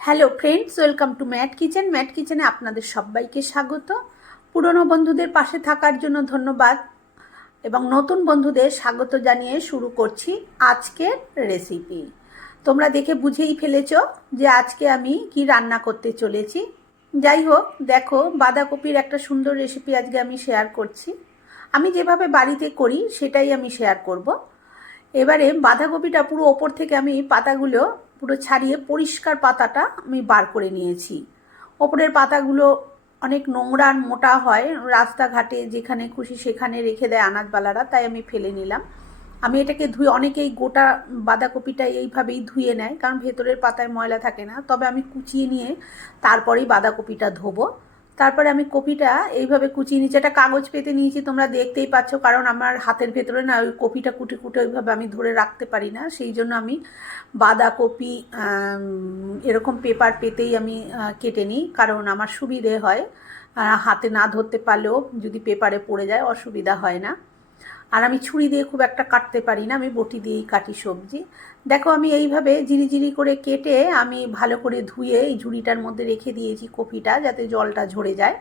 Hello friends welcome to Matt kitchen Matt কিচেনে আপনাদের সবাইকে স্বাগত। পুরনো বন্ধুদের পাশে থাকার জন্য ধন্যবাদ এবং নতুন বন্ধুদের স্বাগত জানিয়ে শুরু করছি আজকের রেসিপি তোমরা দেখে বুঝেই ফেলেছ যে আজকে আমি কি রান্না করতে চলেছি। যাই হোক, দেখো, বাঁধাকপির একটা সুন্দর রেসিপি আজকে আমি শেয়ার করছি। আমি যেভাবে বাড়িতে করি, সেটাই আমি শেয়ার করব। এবারে বাঁধাকপিটা পুরো ওপর থেকে আমি পাতাগুলো পুরো ছাড়িয়ে পরিষ্কার পাতাটা আমি বার করে নিয়েছি। ওপরের পাতাগুলো অনেক নোংরা আর মোটা হয়। রাস্তাঘাটে যেখানে খুশি সেখানে রেখে দেয় আনাজবালারা তাই আমি ফেলে নিলাম। আমি এটাকে ধুয়ে অনেকেই গোটা বাঁধাকপিটা এইভাবেই ধুয়ে নেয়, কারণ ভেতরের পাতায় ময়লা থাকে না। তবে আমি কুচিয়ে নিয়ে তারপরেই বাঁধাকপিটা ধোবো। তারপরে আমি কপিটা এইভাবে কুচিয়ে নিচে একটা কাগজ পেতে নিয়েছি, তোমরা দেখতেই পাচ্ছ, কারণ আমার হাতের ভেতরে না ওই কপিটা কুটে কুটে ওইভাবে আমি ধরে রাখতে পারি না। সেই জন্য আমি বাঁধাকপি এরকম পেপার পেতেই আমি কেটে নিই, কারণ আমার সুবিধে হয়। হাতে না ধরতে পারলেও যদি পেপারে পড়ে যায়, অসুবিধা হয় না। আর আমি ছুরি দিয়ে খুব একটা কাটতে পারি না, আমি বটি দিয়েই কাটি সবজি। দেখো আমি এইভাবে জিরি জিরি করে কেটে আমি ভালো করে ধুয়ে এই ঝুড়িটার মধ্যে রেখে দিয়েছি কপিটা যাতে জলটা ঝরে যায়।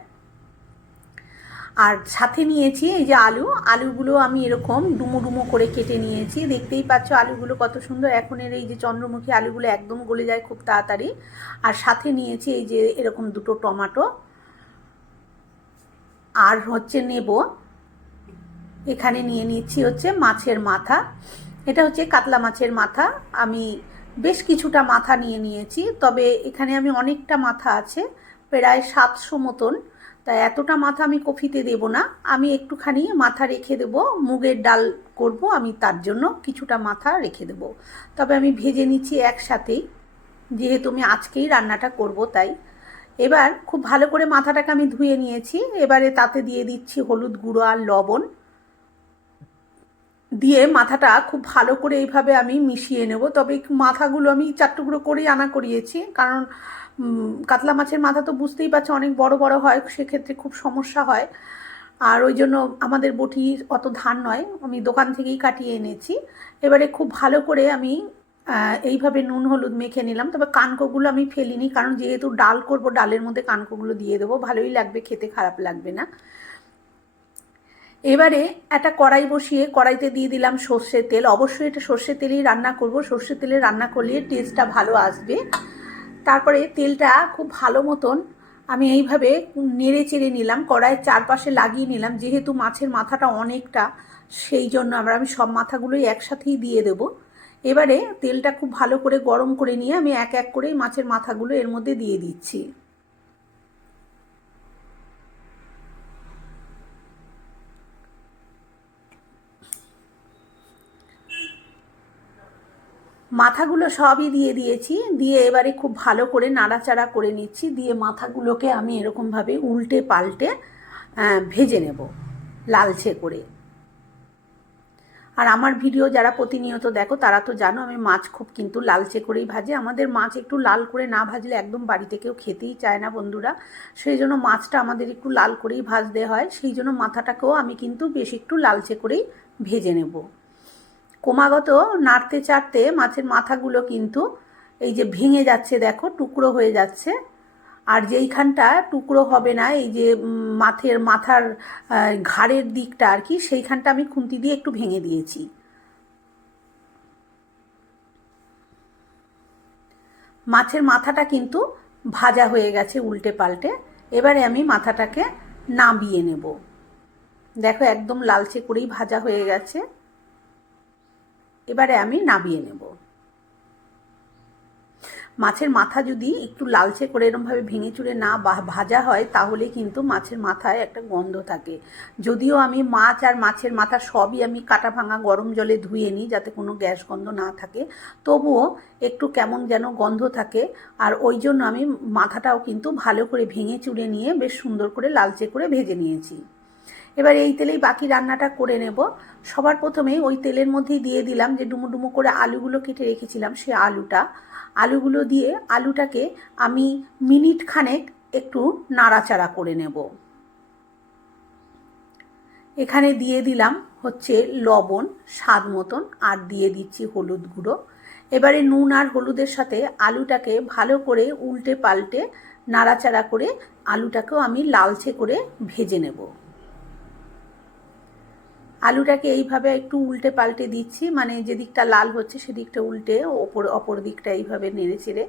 আর সাথে নিয়েছি এই যে আলু, আলুগুলো আমি এরকম ডুমো ডুমো করে কেটে নিয়েছি। দেখতেই পাচ্ছ আলুগুলো কত সুন্দর, এখনের এই যে চন্দ্রমুখী আলুগুলো একদম গলে যায় খুব তাড়াতাড়ি। আর সাথে নিয়েছি এই যে এরকম দুটো টমাটো। আর হচ্ছে নেব এখানে নিয়ে নিচ্ছি হচ্ছে মাছের মাথা। এটা হচ্ছে কাতলা মাছের মাথা। আমি বেশ কিছুটা মাথা নিয়ে নিয়েছি, তবে এখানে আমি অনেকটা মাথা আছে, প্রায় সাতশো মতন। তাই এতটা মাথা আমি কফিতে দেব না। আমি একটুখানি মাথা রেখে দেব, মুগের ডাল করব, আমি তার জন্য কিছুটা মাথা রেখে দেব। তবে আমি ভেজে নিচ্ছি একসাথেই, যেহেতু আমি আজকেই রান্নাটা করব তাই। এবার খুব ভালো করে মাথাটাকে আমি ধুয়ে নিয়েছি, এবারে তাতে দিয়ে দিচ্ছি হলুদ গুঁড়ো আর লবণ। দিয়ে মাথাটা খুব ভালো করে এইভাবে আমি মিশিয়ে নেব। তবে মাথাগুলো আমি চার টুকরো করেই আনা করিয়েছি। কারণ কাতলা মাছের মাথা তো বুঝতেই পারছ অনেক বড় বড় হয়, সেক্ষেত্রে খুব সমস্যা হয়। আর ওই জন্য আমাদের বটির অত ধান নয়, আমি দোকান থেকেই কাটিয়ে এনেছি। এবারে খুব ভালো করে আমি এইভাবে নুন হলুদ মেখে নিলাম। তবে কানকোগুলো আমি ফেলিনি, কারণ যেহেতু ডাল করব, ডালের মধ্যে কানকোগুলো দিয়ে দেবো, ভালোই লাগবে, খেতে খারাপ লাগবে না। এবারে একটা কড়াই বসিয়ে কড়াইতে দিয়ে দিলাম সর্ষের তেল। অবশ্যই এটা সর্ষের তেলেই রান্না করব। সর্ষের তেলে রান্না করলে টেস্টটা ভালো আসবে। তারপরে তেলটা খুব ভালো মতন আমি এইভাবে নেড়ে চেড়ে নিলাম। কড়াইয়ের চারপাশে লাগিয়ে নিলাম। যেহেতু মাছের মাথাটা অনেকটা, সেই জন্য আমরা আমি সব মাথাগুলোই একসাথেই দিয়ে দেবো। এবারে তেলটা খুব ভালো করে গরম করে নিয়ে আমি এক এক করে মাছের মাথাগুলো এর মধ্যে দিয়ে দিচ্ছি। মাথাগুলো সবই দিয়ে দিয়েছি, দিয়ে এবারে খুব ভালো করে নাড়াচাড়া করে নিচ্ছি, দিয়ে মাথাগুলোকে আমি এরকমভাবে উল্টে পাল্টে ভেজে নেব লালচে করে। আর আমার ভিডিও যারা প্রতিনিয়ত দেখো, তারা তো জানো আমি মাছ খুব কিন্তু লালচে করেই ভাজি। আমাদের মাছ একটু লাল করে না ভাজলে একদম বাড়িতে কেউ খেতেই চায় না বন্ধুরা। সেই জন্য মাছটা আমাদের একটু লাল করেই ভাজতে হয়, সেই জন্য মাথাটাকেও আমি কিন্তু বেশ একটু লালচে করেই ভেজে নেব। ক্রমাগত নাড়তে চাড়তে মাছের মাথাগুলো কিন্তু এই যে ভেঙে যাচ্ছে, দেখো, টুকরো হয়ে যাচ্ছে। আর যেইখানটা টুকরো হবে না, এই যে মাথের, মাথার ঘাড়ের দিকটা আর কি, সেইখানটা আমি খুন্তি দিয়ে একটু ভেঙে দিয়েছি। মাছের মাথাটা কিন্তু ভাজা হয়ে গেছে উল্টে পাল্টে। এবারে আমি মাথাটাকে নাবিয়ে নেব। দেখো, একদম লালচে করেই ভাজা হয়ে গেছে। এবারে আমি নাবিয়ে নেব। মাছের মাথা যদি একটু লালচে করে এরমভাবে ভেঙে চুড়ে না ভাজা হয়, তাহলে কিন্তু মাছের মাথায় একটা গন্ধ থাকে। যদিও আমি মাছ আর মাছের মাথা সবই আমি কাটা ভাঙা গরম জলে ধুয়ে নিই যাতে কোনো গ্যাস গন্ধ না থাকে, তবুও একটু কেমন যেন গন্ধ থাকে। আর ওই জন্য আমি মাথাটাও কিন্তু ভালো করে ভেঙে চুড়ে নিয়ে বেশ সুন্দর করে লালচে করে ভেজে নিয়েছি। এবার এই তেলেই বাকি রান্নাটা করে নেব। সবার প্রথমে ওই তেলের মধ্যেই দিয়ে দিলাম যে ডুমো ডুমো করে আলুগুলো কেটে রেখেছিলাম সে আলুটা। আলুগুলো দিয়ে আলুটাকে আমি মিনিট খানেক একটু নাড়াচাড়া করে নেব। এখানে দিয়ে দিলাম হচ্ছে লবণ স্বাদ মতন আর দিয়ে দিচ্ছি হলুদ গুঁড়ো। এবারে নুন আর হলুদের সাথে আলুটাকে ভালো করে উল্টে পাল্টে নাড়াচাড়া করে আলুটাকেও আমি লালচে করে ভেজে নেব। আলুটাকে এইভাবে একটু উল্টে পাল্টে দিচ্ছি মানে যেদিকটা লাল হচ্ছে সেদিকটা উল্টে ওপর, অপর দিকটা এইভাবে নেড়ে চেড়ে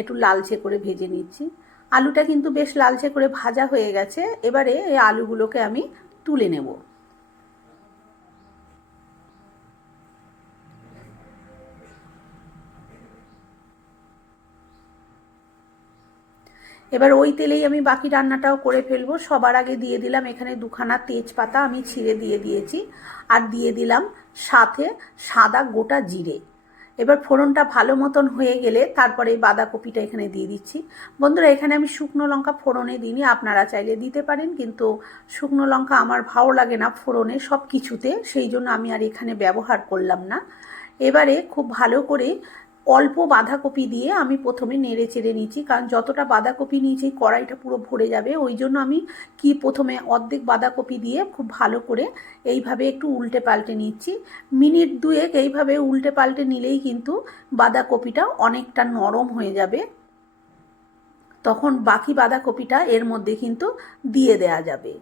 একটু লালচে করে ভেজে নিচ্ছি। আলুটা কিন্তু বেশ লালচে করে ভাজা হয়ে গেছে, এবারে এই আলুগুলোকে আমি তুলে নেব। এবার ওই তেলেই আমি বাকি রান্নাটাও করে ফেলব। সবার আগে দিয়ে দিলাম এখানে দুখানা তেজপাতা, আমি ছিঁড়ে দিয়ে দিয়েছি। আর দিয়ে দিলাম সাথে সাদা গোটা জিরে। এবার ফোড়নটা ভালো মতন হয়ে গেলে তারপরে এই বাঁধাকপিটা এখানে দিয়ে দিচ্ছি। বন্ধুরা, এখানে আমি শুকনো লঙ্কা ফোড়নে দিইনি, আপনারা চাইলে দিতে পারেন, কিন্তু শুকনো লঙ্কা আমার ভালো লাগে না ফোড়নে সব কিছুতে সেই জন্য আমি আর এখানে ব্যবহার করলাম না। এবারে খুব ভালো করে অল্প বাঁধাকপি দিয়ে আমি প্রথমে নেড়ে চেড়ে নিচ্ছি কারণ যতটা বাঁধাকপি নিয়েছি কড়াইটা পুরো ভরে যাবে। ওই জন্য আমি কি প্রথমে অর্ধেক বাঁধাকপি দিয়ে খুব ভালো করে এইভাবে একটু উল্টে পাল্টে নিচ্ছি। মিনিট দুয়েক এইভাবে উল্টে পাল্টে নিলেই কিন্তু বাঁধাকপিটা অনেকটা নরম হয়ে যাবে। তখন বাকি বাঁধাকপিটা এর মধ্যে কিন্তু দিয়ে দেয়া যাবে।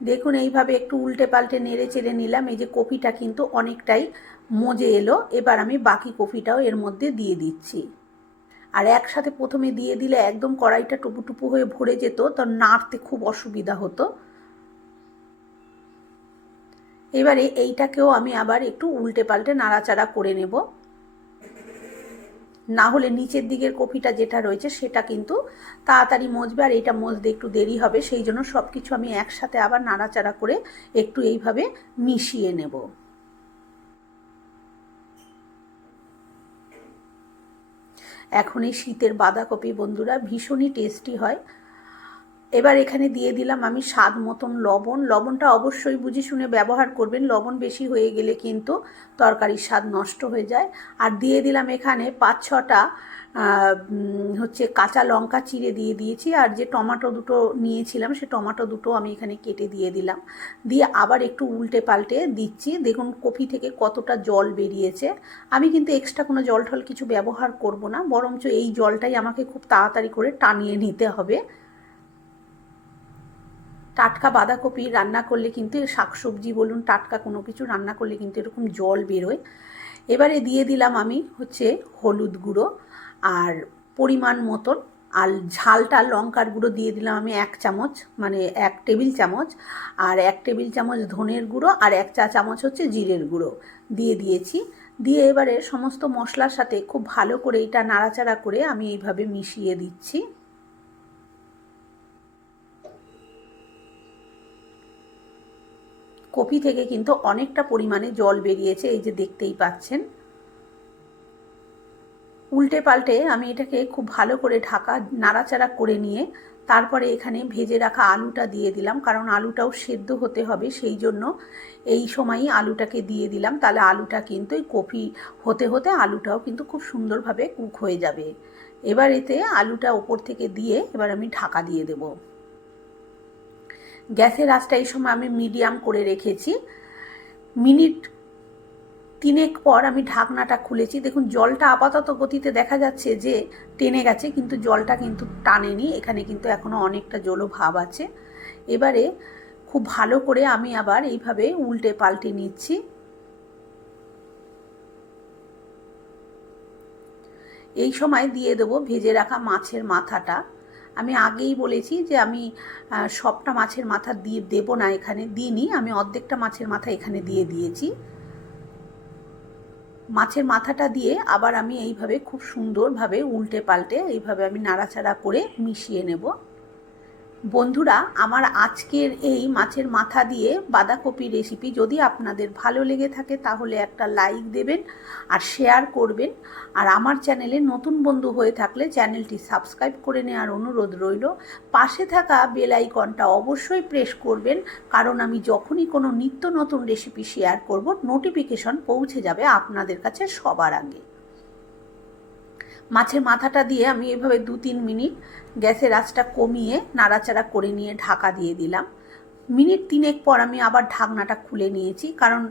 দেখুন, এইভাবে একটু উল্টে পাল্টে নেড়ে চেড়ে নিলাম। এই যে কপিটা কিন্তু অনেকটাই মজে এলো। এবার আমি বাকি কপিটাও এর মধ্যে দিয়ে দিচ্ছি। আর একসাথে প্রথমে দিয়ে দিলে একদম কড়াইটা টুপু টুপু হয়ে ভরে যেত, তো নাড়তে খুব অসুবিধা হতো। এবারে এইটাকেও আমি আবার একটু উল্টে পাল্টে নাড়াচাড়া করে নেব। না হলে নিচের দিকের কপিটা যেটা রয়েছে সেটা কিন্তু তাড়াতাড়ি মজবে আর এটা মজতে একটু দেরি হবে। সেই জন্য সব কিছু আমি একসাথে আবার নাড়াচাড়া করে একটু এইভাবে মিশিয়ে নেব। এখন এই শীতের বাঁধাকপি বন্ধুরা ভীষণই টেস্টি হয়। এবার এখানে দিয়ে দিলাম আমি স্বাদ মতন লবণ। লবণটা অবশ্যই বুঝে শুনে ব্যবহার করবেন। লবণ বেশি হয়ে গেলে কিন্তু তরকারির স্বাদ নষ্ট হয়ে যায়। আর দিয়ে দিলাম এখানে পাঁচ ছটা হচ্ছে কাঁচা লঙ্কা চিড়ে দিয়ে দিয়েছি। আর যে টমাটো দুটো নিয়েছিলাম, সে টমাটো দুটো আমি এখানে কেটে দিয়ে দিলাম। দিয়ে আবার একটু উল্টে পাল্টে দিচ্ছি। দেখুন কপি থেকে কতটা জল বেরিয়েছে। আমি কিন্তু এক্সট্রা কোনো জল টল কিছু ব্যবহার করব না, বরঞ্চ এই জলটাই আমাকে খুব তাড়াতাড়ি করে টানিয়ে নিতে হবে। টাটকা বাঁধাকপি রান্না করলে কিন্তু শাকসবজি বলুন, টাটকা কোনো কিছু রান্না করলে কিন্তু এরকম জল বেরোয়। এবারে দিয়ে দিলাম আমি হচ্ছে হলুদ গুঁড়ো আর পরিমাণ মতন আর ঝালটা লঙ্কার গুঁড়ো দিয়ে দিলাম আমি এক চামচ মানে এক টেবিল চামচ আর এক টেবিল চামচ ধনের গুঁড়ো আর এক চা চামচ হচ্ছে জিরের গুঁড়ো দিয়ে দিয়েছি। দিয়ে এবারে সমস্ত মশলার সাথে খুব ভালো করে এটা নাড়াচাড়া করে আমি এইভাবে মিশিয়ে দিচ্ছি। কপি থেকে কিন্তু অনেকটা পরিমাণে জল বেরিয়েছে, এই যে দেখতেই পাচ্ছেন। উল্টে পাল্টে আমি এটাকে খুব ভালো করে ঢাকা নাড়াচাড়া করে নিয়ে তারপরে এখানে ভেজে রাখা আলুটা দিয়ে দিলাম, কারণ আলুটাও সেদ্ধ হতে হবে, সেই জন্য এই সময়ই আলুটাকে দিয়ে দিলাম। তাহলে আলুটা কিন্তু এই কপি হতে হতে আলুটাও কিন্তু খুব সুন্দরভাবে কুক হয়ে যাবে। এবার এতে আলুটা ওপর থেকে দিয়ে এবার আমি ঢাকা দিয়ে দেবো। গ্যাসের আঁচটা এই সময় আমি মিডিয়াম করে রেখেছি। মিনিট তিনেক পর আমি ঢাকনাটা খুলেছি। দেখুন, জলটা আপাতত গতিতে দেখা যাচ্ছে যে টেনে গেছে, কিন্তু জলটা কিন্তু টানেনি। এখানে কিন্তু এখনও অনেকটা জলো ভাব আছে। এবারে খুব ভালো করে আমি আবার এইভাবে উল্টে পাল্টে নিচ্ছি। এই সময় দিয়ে দেবো ভেজে রাখা মাছের মাথাটা। আমি আগেই বলেছি যে আমি সবটা মাছের মাথা দিয়ে দেবো না এখানে, দিইনি। আমি অর্ধেকটা মাছের মাথা এখানে দিয়ে দিয়েছি। মাছের মাথাটা দিয়ে আবার আমি এইভাবে খুব সুন্দরভাবে উল্টে পাল্টে এইভাবে আমি নাড়াচাড়া করে মিশিয়ে নেব। বন্ধুরা, আমার আজকের এই মাছের মাথা দিয়ে বাঁধাকপি রেসিপি যদি আপনাদের ভালো লেগে থাকে, তাহলে একটা লাইক দেবেন আর শেয়ার করবেন। আর আমার চ্যানেলে নতুন বন্ধু হয়ে থাকলে চ্যানেলটি সাবস্ক্রাইব করে নেওয়ার অনুরোধ রইল। পাশে থাকা বেল আইকনটা অবশ্যই প্রেস করবেন, কারণ আমি যখনই কোনো নিত্য নতুন রেসিপি শেয়ার করব নোটিফিকেশন পৌঁছে যাবে আপনাদের কাছে সবার আগে। মাছের মাথাটা দিয়ে আমি এভাবে দু তিন মিনিট গ্যাসের আঁচটা কমিয়ে নাড়াচাড়া করে নিয়ে ঢাকা দিয়ে দিলাম। মিনিট তিনেক পর আমি আবার ঢাকনাটা খুলে নিয়েছি, কারণ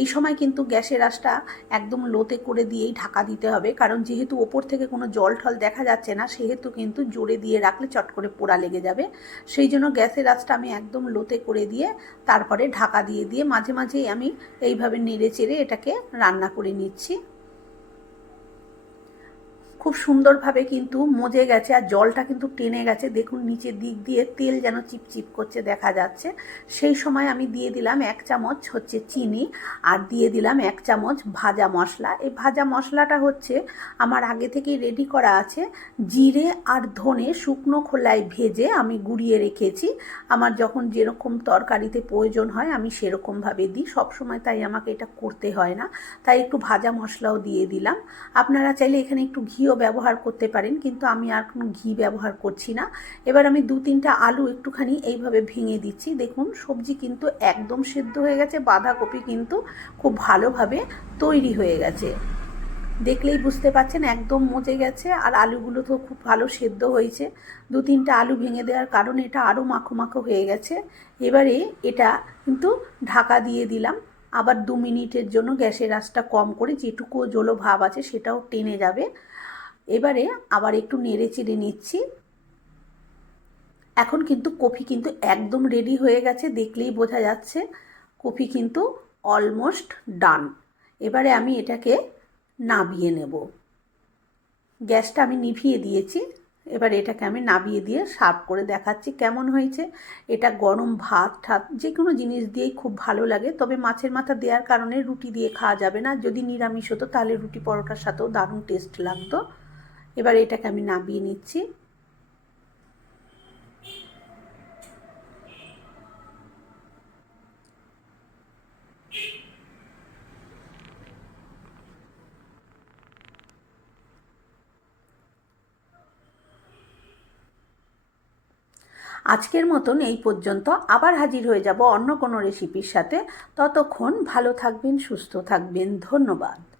এই সময় কিন্তু গ্যাসের আঁচটা একদম লোতে করে দিয়েই ঢাকা দিতে হবে, কারণ যেহেতু ওপর থেকে কোনো জল ঠল দেখা যাচ্ছে না, সেহেতু কিন্তু জোরে দিয়ে রাখলে চট করে পোড়া লেগে যাবে। সেই জন্য গ্যাসের আঁচটা আমি একদম লোতে করে দিয়ে তারপরে ঢাকা দিয়ে দিয়ে মাঝে মাঝেই আমি এইভাবে নেড়ে চেড়ে এটাকে রান্না করে নিচ্ছি। খুব সুন্দরভাবে কিন্তু মজে গেছে আর জলটা কিন্তু টেনে গেছে। দেখুন, নিচের দিক দিয়ে তেল যেন চিপচিপ করছে দেখা যাচ্ছে। সেই সময় আমি দিয়ে দিলাম এক চামচ হচ্ছে চিনি আর দিয়ে দিলাম এক চামচ ভাজা মশলা। এই ভাজা মশলাটা হচ্ছে আমার আগে থেকেই রেডি করা আছে। জিরে আর ধনে শুকনো খোলায় ভেজে আমি গুঁড়িয়ে রেখেছি। আমার যখন যেরকম তরকারিতে প্রয়োজন হয় আমি সেরকমভাবে দিই। সবসময় তাই আমাকে এটা করতে হয় না। তাই একটু ভাজা মশলাও দিয়ে দিলাম। আপনারা চাইলে এখানে একটু ঘিও ব্যবহার করতে পারেন, কিন্তু আমি আর কোনো ঘি ব্যবহার করছি না। এবার আমি দু তিনটা আলু একটুখানি এইভাবে ভেঙে দিচ্ছি। দেখুন, সবজি কিন্তু একদম সেদ্ধ হয়ে গেছে, বাঁধাকপি কিন্তু খুব ভালোভাবে তৈরি হয়ে গেছে। দেখলেই বুঝতে পারছেন, একদম মজে গেছে, আর আলুগুলো তো খুব ভালো সেদ্ধ হয়েছে। দু তিনটা আলু ভেঙে দেওয়ার কারণে এটা আরও মাখো মাখো হয়ে গেছে। এবারে এটা কিন্তু ঢাকা দিয়ে দিলাম। আবার দু মিনিটের জন্য গ্যাসের আঁচটা কম করে যেটুকু জলো ভাব আছে সেটাও টেনে যাবে। এবারে আবার একটু নেড়ে চেড়ে নিচ্ছি। এখন কিন্তু কফি কিন্তু একদম রেডি হয়ে গেছে, দেখলেই বোঝা যাচ্ছে কফি কিন্তু অলমোস্ট ডান এবারে আমি এটাকে নাবিয়ে নেব। গ্যাসটা আমি নিভিয়ে দিয়েছি, এবার এটাকে আমি নাবিয়ে দিয়ে সার্ভ করে দেখাচ্ছি কেমন হয়েছে। এটা গরম ভাত ঠাত যে কোনো জিনিস দিয়েই খুব ভালো লাগে, তবে মাছের মাথা দেওয়ার কারণে রুটি দিয়ে খাওয়া যাবে না। যদি নিরামিষ হতো তাহলে রুটি পরোটার সাথেও দারুণ টেস্ট লাগতো। এবার এটাকে আমি নামিয়ে নিচ্ছি। আজকের মতন এই পর্যন্ত আবার হাজির হয়ে যাব অন্য কোনো রেসিপির সাথে। ততক্ষণ ভালো থাকবেন, সুস্থ থাকবেন। ধন্যবাদ।